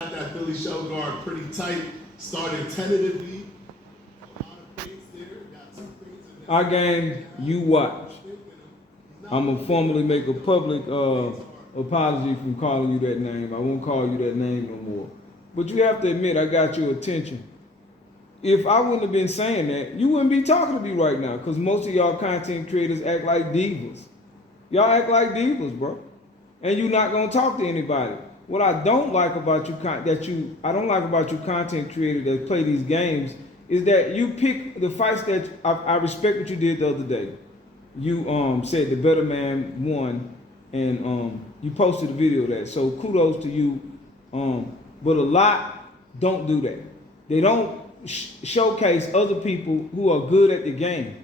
That Philly show guard pretty tight, started tentatively. A lot of pace there, got two pace. EyegameUwatch. I'm gonna formally make a public apology from calling you that name. I won't call you that name no more. But you have to admit, I got your attention. If I wouldn't have been saying that, you wouldn't be talking to me right now, because most of y'all content creators act like divas. Y'all act like divas, bro. And you're not gonna talk to anybody. What I don't like about you, I don't like about you content creators that play these games, is that you pick the fights that I respect what you did the other day. You said the better man won, and you posted a video of that. So kudos to you. But a lot don't do that. They don't showcase other people who are good at the game.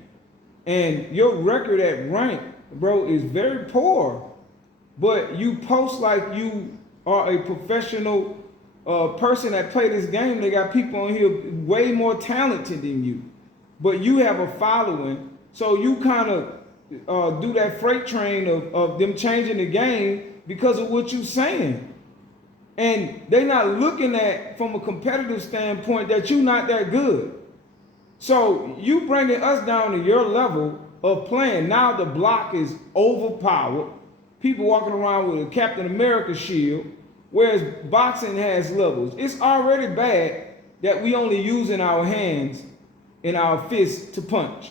And your record at rank, bro, is very poor. But you post like you are a professional person that play this game. They got people on here way more talented than you. But you have a following. So you kind of do that freight train of them changing the game because of what you're saying. And they're not looking at, from a competitive standpoint, that you're not that good. So you bringing us down to your level of playing. Now the block is overpowered. People walking around with a Captain America shield, whereas boxing has levels. It's already bad that we only using our hands and our fists to punch.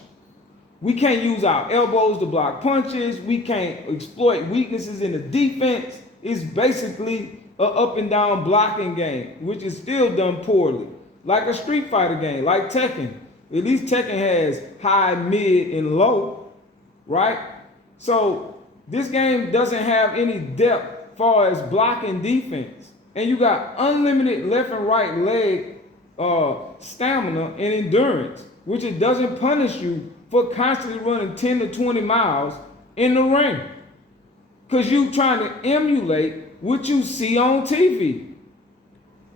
We can't use our elbows to block punches. We can't exploit weaknesses in the defense. It's basically an up and down blocking game, which is still done poorly. Like a Street Fighter game, like Tekken. At least Tekken has high, mid, and low, right? So this game doesn't have any depth as far as blocking defense. And you got unlimited left and right leg stamina and endurance, which it doesn't punish you for constantly running 10 to 20 miles in the ring. Because you trying to emulate what you see on TV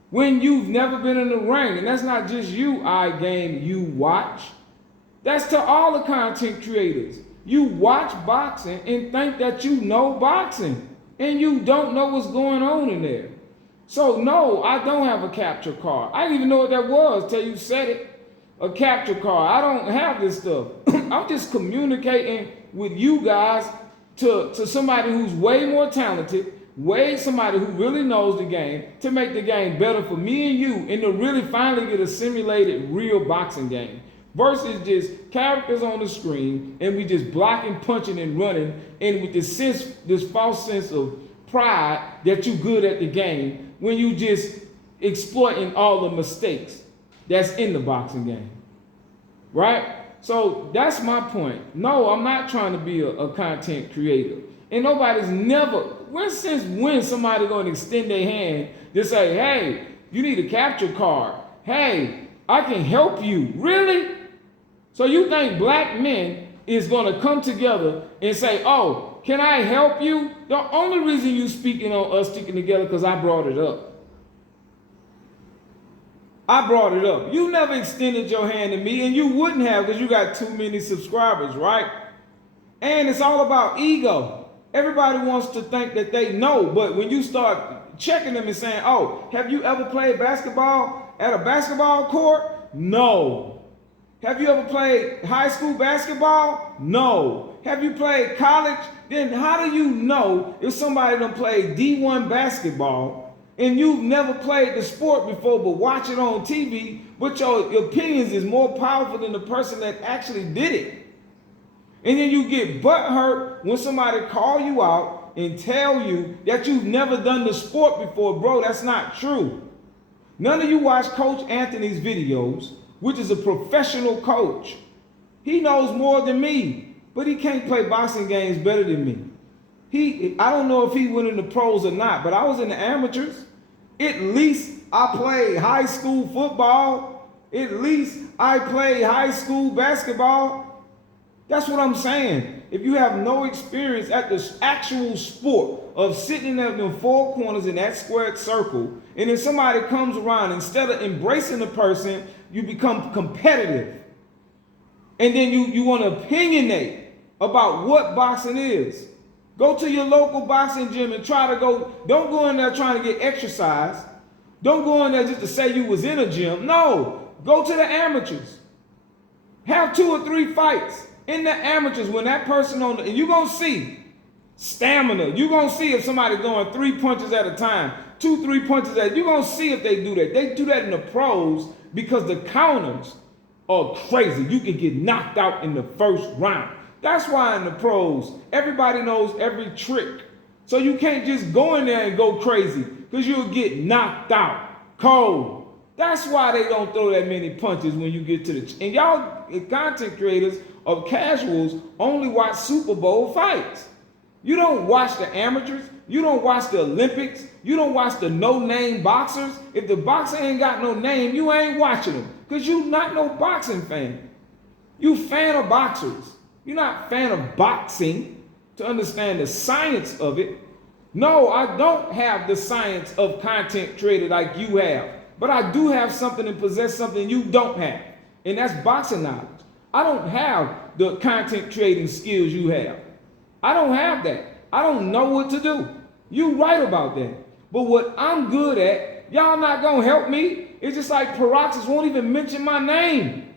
when you've never been in the ring. And that's not just you, EyegameUwatch. That's to all the content creators. You watch boxing and think that you know boxing, and you don't know what's going on in there. So no, I don't have a capture card. I didn't even know what that was till you said it. A capture card. I don't have this stuff. I'm just communicating with you guys to somebody who's way more talented, somebody who really knows the game, to make the game better for me and you, and to really finally get a simulated real boxing game. Versus just characters on the screen and we just blocking, punching, and running, and with this false sense of pride that you're good at the game when you just exploiting all the mistakes that's in the boxing game. Right? So that's my point. No, I'm not trying to be a content creator. And nobody's never, since when somebody gonna extend their hand to say, hey, you need a capture card. Hey, I can help you. Really? So you think black men is going to come together and say, oh, can I help you? The only reason you speaking on us sticking together because I brought it up. I brought it up. You never extended your hand to me, and you wouldn't have because you got too many subscribers, right? And it's all about ego. Everybody wants to think that they know, but when you start checking them and saying, oh, have you ever played basketball at a basketball court? No. Have you ever played high school basketball? No. Have you played college? Then how do you know if somebody done played D1 basketball and you've never played the sport before but watch it on TV, but your opinions is more powerful than the person that actually did it? And then you get butthurt when somebody call you out and tell you that you've never done the sport before. Bro, that's not true. None of you watch Coach Anthony's videos, which is a professional coach. He knows more than me, but he can't play boxing games better than me. I don't know if he went in the pros or not, but I was in the amateurs. At least I played high school football. At least I played high school basketball. That's what I'm saying. If you have no experience at the actual sport of sitting in the four corners in that squared circle, and then somebody comes around, instead of embracing the person, you become competitive. And then you want to opinionate about what boxing is. Go to your local boxing gym and don't go in there trying to get exercise. Don't go in there just to say you was in a gym. No, go to the amateurs. Have 2 or 3 fights in the amateurs when that person and you're going to see stamina. You're going to see if somebody's throwing 3 punches at a time, 2, 3 punches at, you're going to see if they do that. They do that in the pros because the counters are crazy. You can get knocked out in the first round. That's why in the pros, everybody knows every trick. So you can't just go in there and go crazy because you'll get knocked out cold. That's why they don't throw that many punches when you get to the... And y'all content creators of casuals only watch Super Bowl fights. You don't watch the amateurs. You don't watch the Olympics. You don't watch the no-name boxers. If the boxer ain't got no name, you ain't watching them because you not no boxing fan. You fan of boxers. You're not fan of boxing to understand the science of it. No, I don't have the science of content creator like you have. But I do have something and possess something you don't have. And that's boxing knowledge. I don't have the content creating skills you have. I don't have that. I don't know what to do. You right about that. But what I'm good at, y'all not going to help me. It's just like Paroxys won't even mention my name.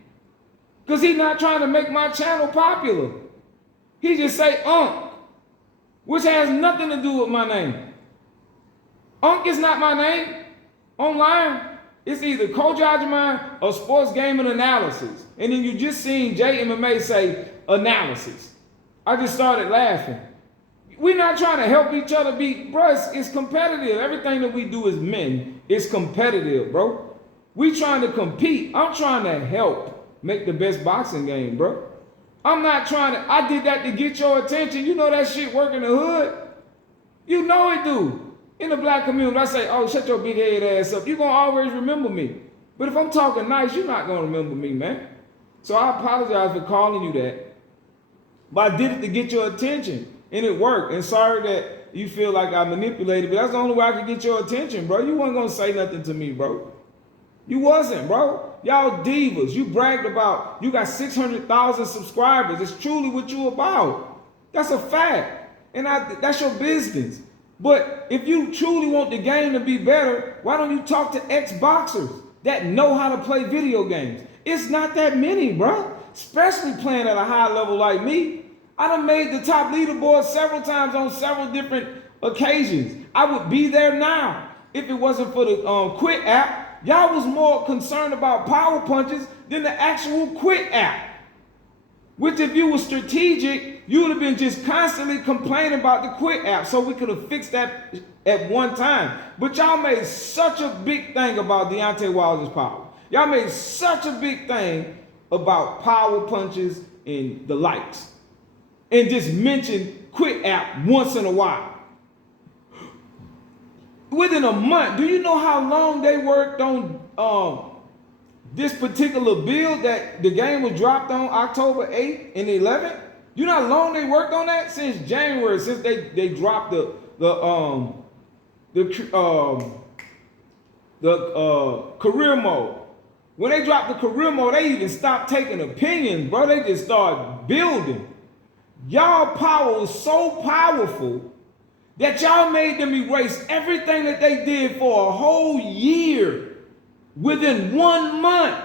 Because he's not trying to make my channel popular. He just say Unc, which has nothing to do with my name. Unc is not my name. Online, it's either Coach Ajman or Sports Gaming Analysis. And then you just seen JMMA say analysis. I just started laughing. We're not trying to help each other be, bro, it's competitive. Everything that we do as men is competitive, bro. We trying to compete. I'm trying to help make the best boxing game, bro. I'm not trying to, I did that to get your attention. You know that shit work in the hood. You know it do. In the black community, I say, oh, shut your big head ass up. You're going to always remember me. But if I'm talking nice, you're not going to remember me, man. So I apologize for calling you that. But I did it to get your attention. And it worked. And sorry that you feel like I manipulated, but that's the only way I could get your attention, bro. You weren't going to say nothing to me, bro. You wasn't, bro. Y'all divas. You bragged about, you got 600,000 subscribers. It's truly what you about. That's a fact. And that's your business. But if you truly want the game to be better, why don't you talk to ex-boxers that know how to play video games? It's not that many, bro. Especially playing at a high level like me. I done made the top leaderboard several times on several different occasions. I would be there now if it wasn't for the Quit app. Y'all was more concerned about power punches than the actual Quit app. Which if you were strategic, you would have been just constantly complaining about the Quit app so we could have fixed that at one time. But y'all made such a big thing about Deontay Wilder's power. Y'all made such a big thing about power punches and the likes. And just mentioned Quit app once in a while. Within a month, do you know how long they worked on this particular build that the game was dropped on October 8th and 11th? You know how long they worked on that? Since January, since they dropped the career mode. When they dropped the career mode, they even stopped taking opinions, bro. They just started building. Y'all power was so powerful that y'all made them erase everything that they did for a whole year. Within 1 month,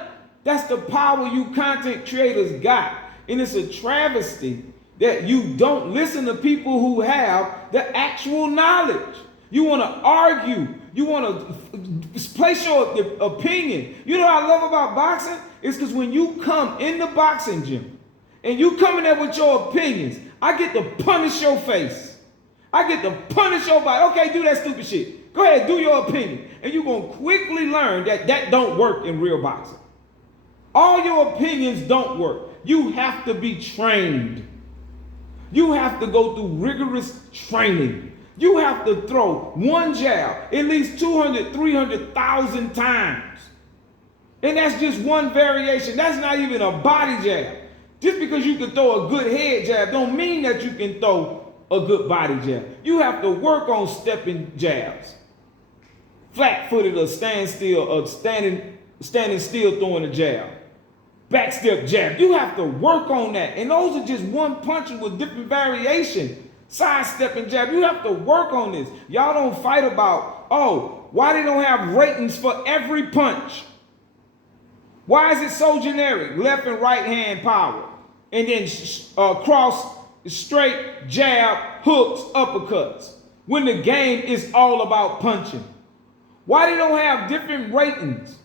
that's the power you content creators got. And it's a travesty that you don't listen to people who have the actual knowledge. You want to argue. You want to place your opinion. You know what I love about boxing? It's because when you come in the boxing gym and you come in there with your opinions, I get to punish your face. I get to punish your body. Okay, do that stupid shit. Go ahead, do your opinion. And you're going to quickly learn that that don't work in real boxing. All your opinions don't work. You have to be trained. You have to go through rigorous training. You have to throw one jab at least 200, 300,000 times. And that's just one variation. That's not even a body jab. Just because you can throw a good head jab don't mean that you can throw a good body jab. You have to work on stepping jabs. Flat-footed or standing still throwing a jab. Back step jab. You have to work on that. And those are just one punches with different variation. Side stepping jab. You have to work on this. Y'all don't fight about, oh, Why they don't have ratings for every punch? Why is it so generic? Left and right hand power. And then cross, straight, jab, hooks, uppercuts. When the game is all about punching. Why they don't have different ratings?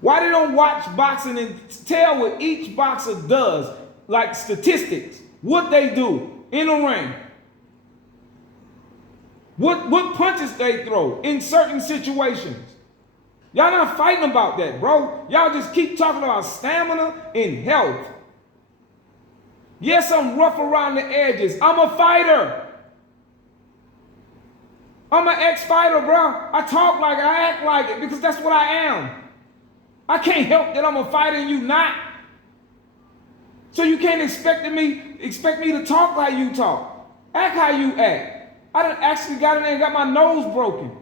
Why they don't watch boxing and tell what each boxer does, like statistics, what they do in the ring, what punches they throw in certain situations. Y'all not fighting about that, bro. Y'all just keep talking about stamina and health. Yes, I'm rough around the edges. I'm a fighter. I'm an ex-fighter, bro. I talk like it, I act like it, because that's what I am. I can't help that I'm a fighter and you not. So you can't expect me to talk like you talk. Act how you act. I done actually got in there and got my nose broken.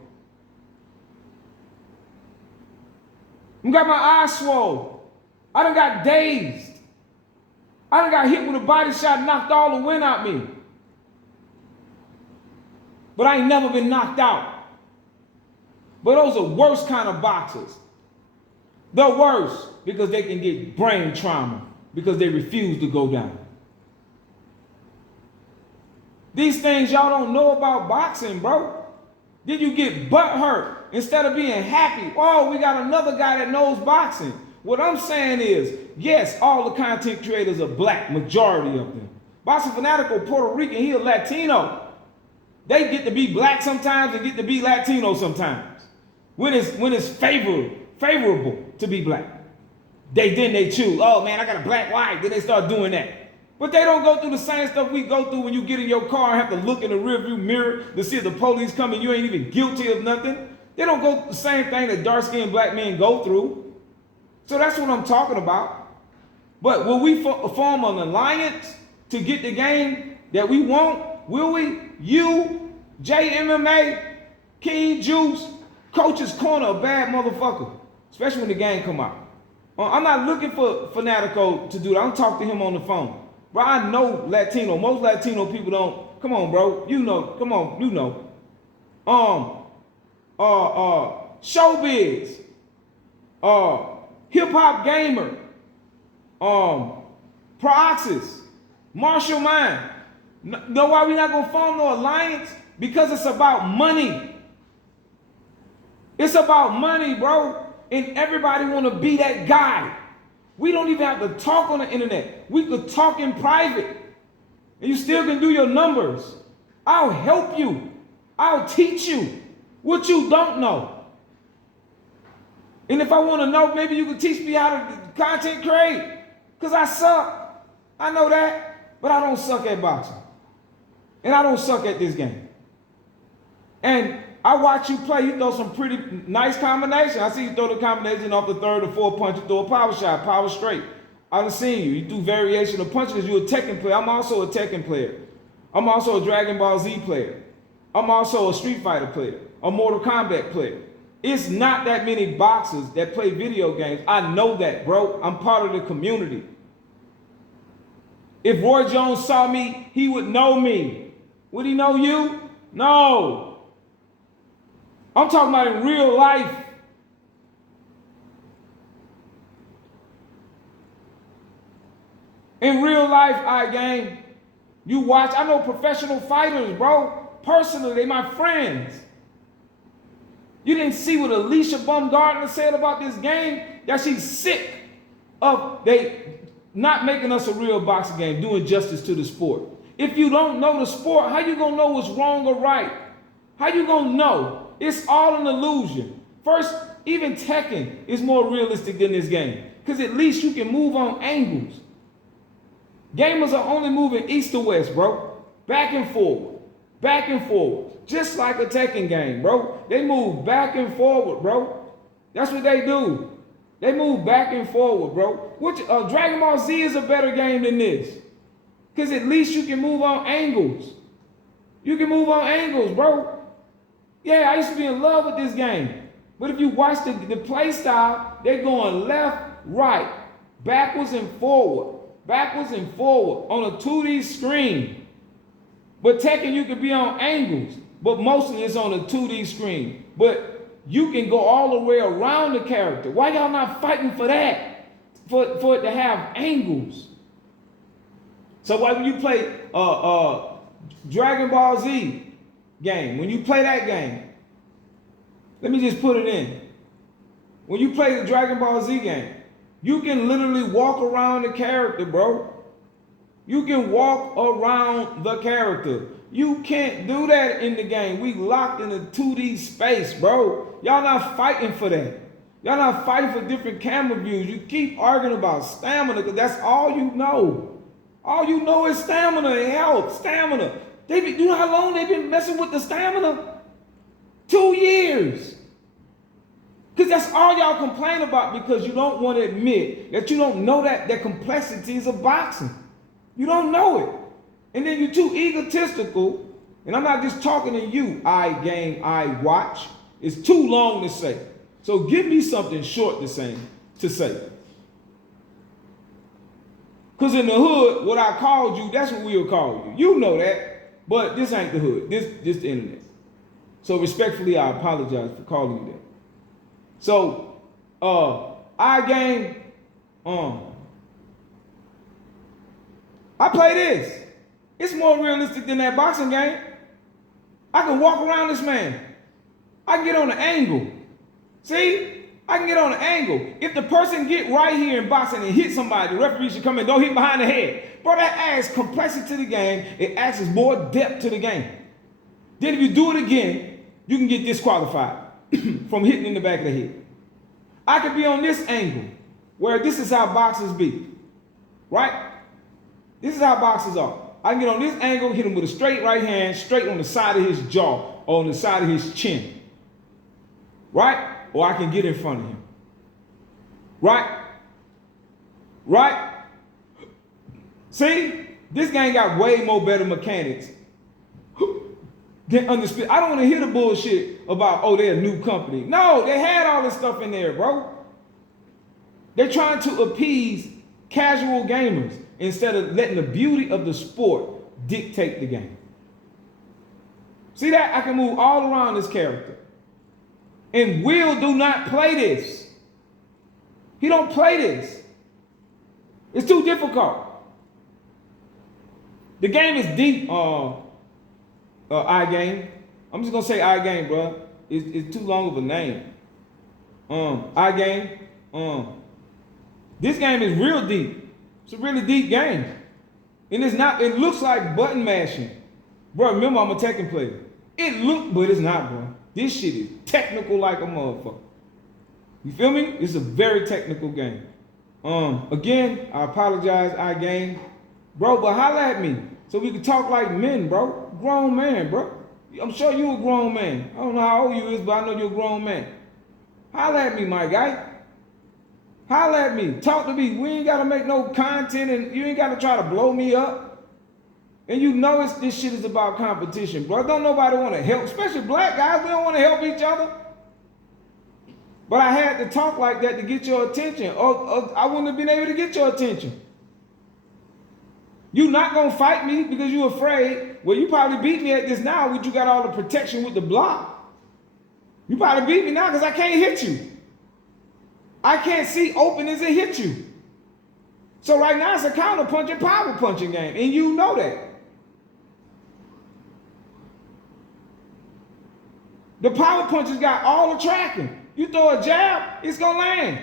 I got my eyes swollen. I done got dazed. I done got hit with a body shot and knocked all the wind out me. But I ain't never been knocked out. But those are worst kind of boxers. The worst, because they can get brain trauma because they refuse to go down. These things y'all don't know about boxing, bro. Did you get butt hurt instead of being happy? Oh, we got another guy that knows boxing. What I'm saying is, yes, all the content creators are black, majority of them. Boxing Fanatical, Puerto Rican, he a Latino. They get to be black sometimes and get to be Latino sometimes. When it's favorable to be black. They choose, oh man, I got a black wife. Then they start doing that. But they don't go through the same stuff we go through when you get in your car and have to look in the rearview mirror to see if the police come and you ain't even guilty of nothing. They don't go through the same thing that dark-skinned black men go through. So that's what I'm talking about. But will we form an alliance to get the game that we want? Will we? You, JMMA, King Juice, Coach's Corner, a bad motherfucker. Especially when the game come out. I'm not looking for Fanatico to do that. I'm talking to him on the phone. Bro, I know Latino. Most Latino people don't. Come on, bro. You know. Come on. You know. Showbiz. Hip Hop Gamer. Proxys. Marshall Mind. Know why we not gonna form no alliance? Because it's about money. It's about money, bro. And everybody want to be that guy. We don't even have to talk on the internet. We could talk in private. And you still can do your numbers. I'll help you. I'll teach you what you don't know. And if I want to know, maybe you could teach me how to content create. Because I suck. I know that. But I don't suck at boxing. And I don't suck at this game. And I watch you play. You throw some pretty nice combination. I see you throw the combination off the third or fourth punch. You throw a power shot, power straight. I done seen you. You do variation of punches because you're a Tekken player. I'm also a Tekken player. I'm also a Dragon Ball Z player. I'm also a Street Fighter player, a Mortal Kombat player. It's not that many boxers that play video games. I know that, bro. I'm part of the community. If Roy Jones saw me, he would know me. Would he know you? No. I'm talking about in real life. In real life, iGame, you watch. I know professional fighters, bro. Personally, they my friends. You didn't see what Alicia Baumgartner said about this game? That she's sick of they not making us a real boxing game, doing justice to the sport. If you don't know the sport, how you gonna know what's wrong or right? How you gonna know? It's all an illusion. First, even Tekken is more realistic than this game. Because at least you can move on angles. Gamers are only moving east to west, bro. Back and forward. Back and forward. Just like a Tekken game, bro. They move back and forward, bro. That's what they do. They move back and forward, bro. Dragon Ball Z is a better game than this. Because at least you can move on angles. You can move on angles, bro. Yeah, I used to be in love with this game. But if you watch the play style, they're going left, right, backwards and forward on a 2D screen. But Tekken, you can be on angles. but mostly it's on a 2D screen. But you can go all the way around the character. Why y'all not fighting for that? For it to have angles. So when you play Dragon Ball Z game, when you play that game, let me just put it in. When you play the Dragon Ball Z game, you can literally walk around the character, bro. You can walk around the character. You can't do that in the game. We locked in a 2D space, bro. Y'all not fighting for that. Y'all not fighting for different camera views. You keep arguing about stamina because that's all you know. All you know is stamina and health. Stamina. You know how long they've been messing with the stamina? 2 years. Because that's all y'all complain about because you don't want to admit that you don't know that complexities of boxing. You don't know it. And then you're too egotistical. And I'm not just talking to you, EyegameUwatch. It's too long to say. So give me something short to say. Because in the hood, what I called you, that's what we'll call you. You know that. But this ain't the hood. This the internet. So respectfully, I apologize for calling you that. So, iGame, I play this. It's more realistic than that boxing game. I can walk around this man. I can get on the angle. See? I can get on the angle. If the person get right here in boxing and hit somebody, the referee should come in, don't hit behind the head. Bro, that adds complexity to the game. It adds more depth to the game. Then if you do it again, you can get disqualified from hitting in the back of the head. I could be on this angle, where this is how boxers be, right? This is how boxers are. I can get on this angle, hit him with a straight right hand, straight on the side of his jaw, or on the side of his chin, right? Or I can get in front of him, right? Right? See, this game got way more better mechanics. I don't want to hear the bullshit about, oh, they're a new company. No, they had all this stuff in there, bro. They're trying to appease casual gamers instead of letting the beauty of the sport dictate the game. See that? I can move all around this character. And Will do not play this. He don't play this. It's too difficult. The game is deep, iGame. I'm just gonna say iGame, bro. It's too long of a name. iGame. This game is real deep. It's a really deep game. And it's not, it looks like button mashing. Bro, remember I'm a Tekken player. It looked, but it's not, bro. This shit is technical like a motherfucker. You feel me? It's a very technical game. Again, I apologize, iGame. Bro, but holla at me so we can talk like men, bro. Grown man, bro. I'm sure you a grown man. I don't know how old you is, but I know you're a grown man. Holla at me, my guy. Holla at me. Talk to me. We ain't got to make no content, and you ain't got to try to blow me up. And you know this shit is about competition, bro. Don't nobody want to help, especially black guys. We don't want to help each other. But I had to talk like that to get your attention, or I wouldn't have been able to get your attention. You not gonna fight me because you afraid. Well, you probably beat me at this now, but you got all the protection with the block. You probably beat me now because I can't hit you. I can't see openings and hit you. So right now it's a counter punching, power punching game, and you know that. The power punches got all the tracking. You throw a jab, it's gonna land,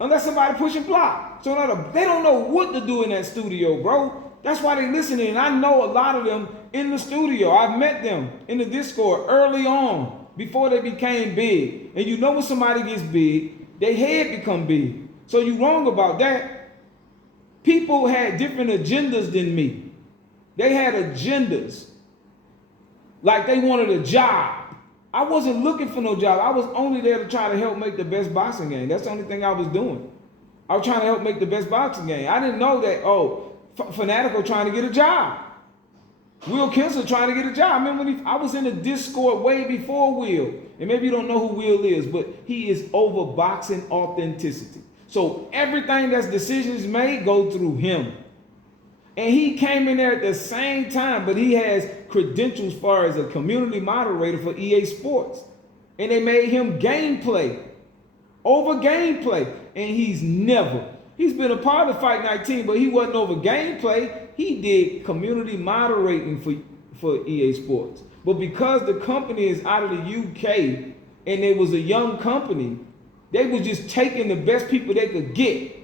unless somebody pushing block. So they don't know what to do in that studio, bro. That's why they listening. I know a lot of them in the studio. I've met them in the Discord early on, before they became big. And you know when somebody gets big, their head become big. So you wrong about that. People had different agendas than me. They had agendas. Like they wanted a job. I wasn't looking for no job. I was only there to try to help make the best boxing game. That's the only thing I was doing. I was trying to help make the best boxing game. I didn't know that, Fanatical trying to get a job. Will Kinsler trying to get a job. I remember when I was in the Discord way before Will. And maybe you don't know who Will is, but he is over boxing authenticity. So everything that's decisions made go through him. And he came in there at the same time, but he has credentials as far as a community moderator for EA Sports. And they made him gameplay over gameplay. And he's been a part of Fight Night team, but he wasn't over gameplay. He did community moderating for EA Sports. But because the company is out of the UK and it was a young company, they were just taking the best people they could get.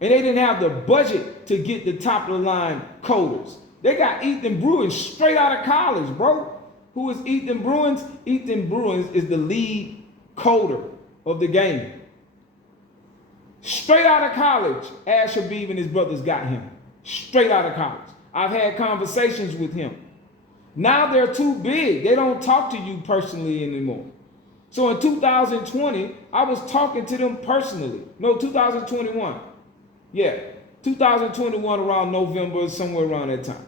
And they didn't have the budget to get the top of the line coders. They got Ethan Bruins straight out of college, bro. Who is Ethan Bruins? Ethan Bruins is the lead coder of the game. Straight out of college, Ash Habib and his brothers got him. Straight out of college. I've had conversations with him. Now they're too big. They don't talk to you personally anymore. So in 2020, I was talking to them personally. No, 2021. Yeah, 2021 around November, somewhere around that time.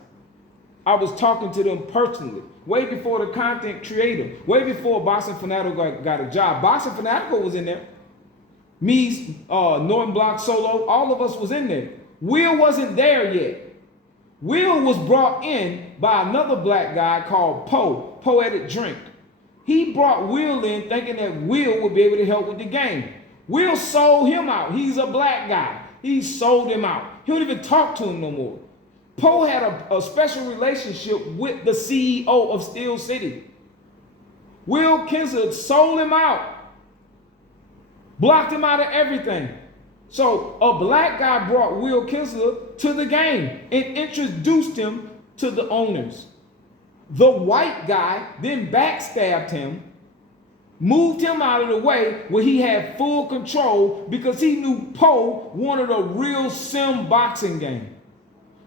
I was talking to them personally, way before the content creator, way before Boxing Fanatical got a job. Boxing Fanatical was in there. Me, Norton Block Solo, all of us was in there. Will wasn't there yet. Will was brought in by another black guy called Poetic Drink. He brought Will in thinking that Will would be able to help with the game. Will sold him out. He's a black guy. He sold him out. He don't even talk to him no more. Poe had a special relationship with the CEO of Steel City. Will Kinsler sold him out. Blocked him out of everything. So a black guy brought Will Kinsler to the game and introduced him to the owners. The white guy then backstabbed him, moved him out of the way where he had full control because he knew Poe wanted a real sim boxing game.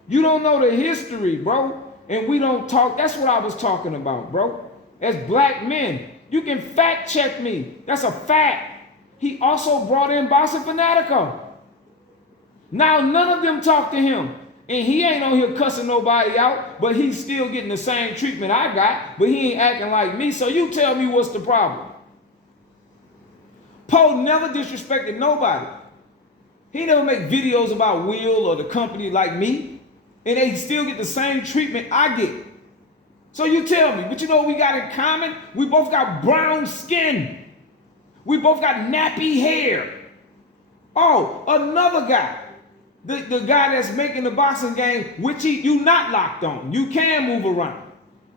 You don't know the history, bro, and we don't talk. That's what I was talking about, bro. As black men, you can fact check me. That's a fact. He also brought in Boxing Fanatico. Now none of them talk to him. And he ain't on here cussing nobody out, but he's still getting the same treatment I got, but he ain't acting like me. So you tell me what's the problem. Poe never disrespected nobody. He never make videos about Will or the company like me, and they still get the same treatment I get. So you tell me, but you know what we got in common? We both got brown skin. We both got nappy hair. Oh, another guy. The guy that's making the boxing game, which you not locked on. You can move around.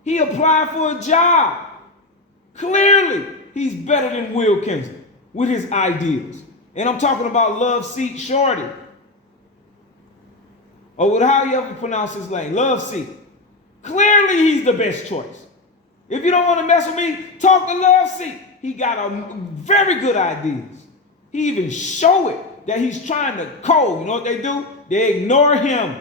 He applied for a job. Clearly, he's better than Will Kinsler with his ideas. And I'm talking about Love Seat Shorty. Or how you ever pronounce his name, Love Seat. Clearly, he's the best choice. If you don't want to mess with me, talk to Love Seat. He got very good ideas. He even show it that he's trying to code. You know what they do? They ignore him.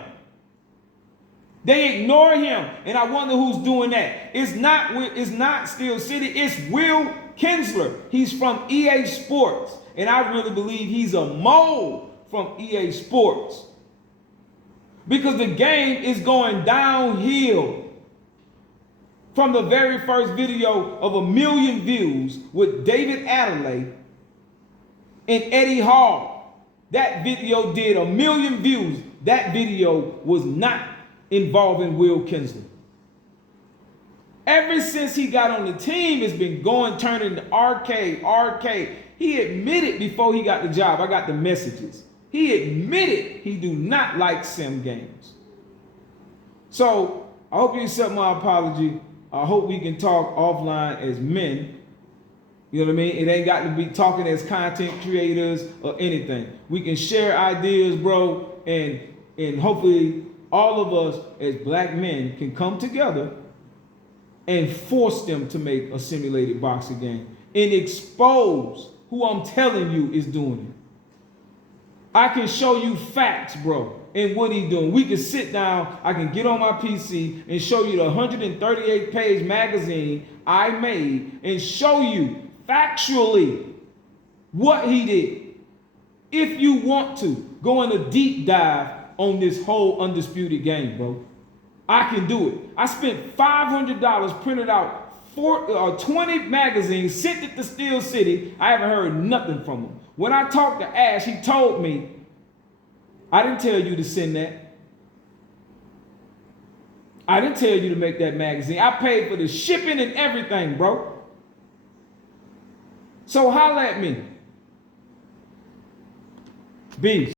They ignore him. And I wonder who's doing that. It's not Steel City. It's Will Kinsler. He's from EA Sports. And I really believe he's a mole from EA Sports. Because the game is going downhill. From the very first video of 1 million views with David Adelaide and Eddie Hall. That video did 1 million views. That video was not involving Will Kinsler. Ever since he got on the team, it's been turning to arcade. He admitted before he got the job, I got the messages. He admitted he do not like sim games. So I hope you accept my apology. I hope we can talk offline as men. You know what I mean? It ain't got to be talking as content creators or anything. We can share ideas, bro, and hopefully all of us as black men can come together and force them to make a simulated boxing game and expose who I'm telling you is doing it. I can show you facts, bro, and what he doing. We can sit down, I can get on my PC and show you the 138-page magazine I made and show you factually what he did. If you want to go in a deep dive on this whole undisputed game, bro, I can do it. I spent $500, printed out 20 magazines, sent it to Steel City. I haven't heard nothing from him. When I talked to Ash, he told me, I didn't tell you to send that. I didn't tell you to make that magazine. I paid for the shipping and everything, bro. So holla at me. Beast.